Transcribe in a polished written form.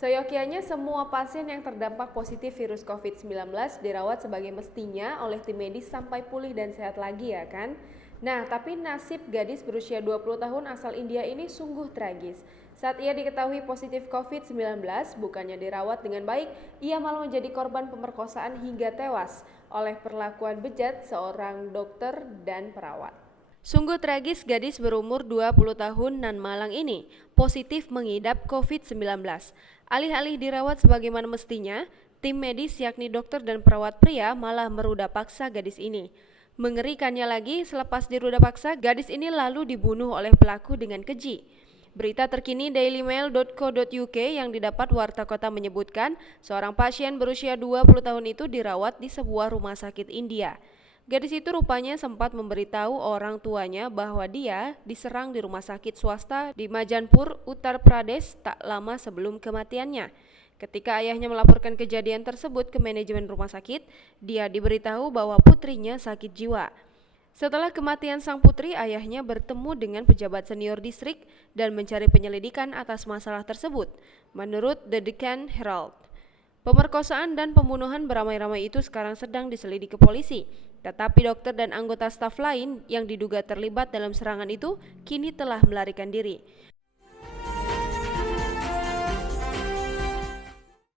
Seyogyanya semua pasien yang terdampak positif virus COVID-19 dirawat sebagai mestinya oleh tim medis sampai pulih dan sehat lagi ya kan? Nah, tapi nasib gadis berusia 20 tahun asal India ini sungguh tragis. Saat ia diketahui positif COVID-19, bukannya dirawat dengan baik, ia malah menjadi korban pemerkosaan hingga tewas oleh perlakuan bejat seorang dokter dan perawat. Sungguh tragis gadis berumur 20 tahun nan Malang ini positif mengidap COVID-19. Alih-alih dirawat sebagaimana mestinya, tim medis yakni dokter dan perawat pria malah meruda paksa gadis ini. Mengerikannya lagi, selepas diruda paksa, gadis ini lalu dibunuh oleh pelaku dengan keji. Berita terkini dailymail.co.uk yang didapat Warta Kota menyebutkan seorang pasien berusia 20 tahun itu dirawat di sebuah rumah sakit India. Gadis itu rupanya sempat memberitahu orang tuanya bahwa dia diserang di rumah sakit swasta di Majanpur, Uttar Pradesh tak lama sebelum kematiannya. Ketika ayahnya melaporkan kejadian tersebut ke manajemen rumah sakit, dia diberitahu bahwa putrinya sakit jiwa. Setelah kematian sang putri, ayahnya bertemu dengan pejabat senior distrik dan mencari penyelidikan atas masalah tersebut, menurut The Deccan Herald. Pemerkosaan dan pembunuhan beramai-ramai itu sekarang sedang diselidiki polisi, tetapi dokter dan anggota staf lain yang diduga terlibat dalam serangan itu kini telah melarikan diri.